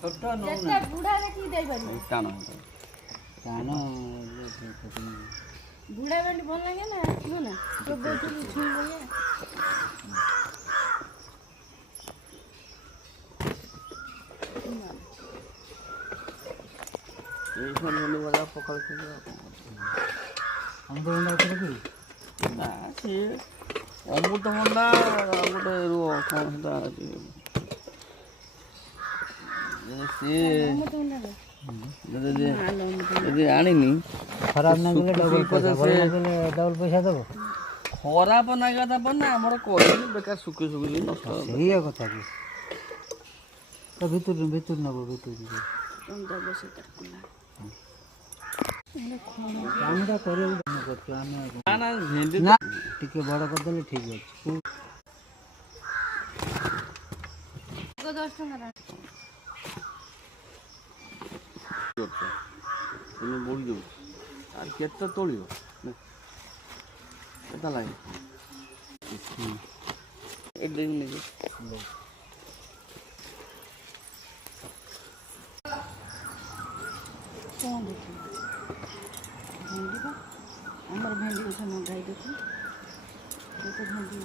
ছোট নও যেটা না বুড়া দেখি দেই পারি টান টান বুড়া বেলি ভাল লাগে না কিও না তো বইতুলি ছুঁই লাগে এইখানে হলে বলা পকাল খেলে ଅମୃତଭଣ୍ଡା ଉପରେ କି ନା ସିଏ ଅମୃତଭଣ୍ଡା ଗୋଟେ ରୁହ କ'ଣ ସେଟା ସିଏ ଯଦି ଆଣିନି ଖରାପ ନାଗିଲେ ଡବଲ ପଇସା ଭଲ ନାଗିଲେ ଡବଲ ପଇସା ଦେବ ଖରାପ ନାଗିବା ତାପରେ ନା ଆମର କରିନି ବେକାର ଶୁଖି ଶୁଖିଲି ନଷ୍ଟ ସେଇଆ କଥା କି ତ ଭିତରୁ ନେବ ଭିତରୁ କାମଟା କରିବାକୁ କରୁଛୁ ଆମେ ନା ନା ଭେଣ୍ଡି ନା ଟିକେ ବଡ଼ କରିଦେଲେ ଠିକ୍ ଅଛି 10 ଟଙ୍କା ତୁମେ ବୋହି ଦେବୁ ଆଉ କେତେ ତୋଳିବ କେତେ ଲାଗେ ଏଠି ଦେଇକି ନେଇକି କ'ଣ ଦେଖି ଭେଣ୍ଡି ବା ଆମର ଭେଣ୍ଡି ଗଛ ଲଗାଇ ଦେଖୁ କେତେ ଭେଣ୍ଡି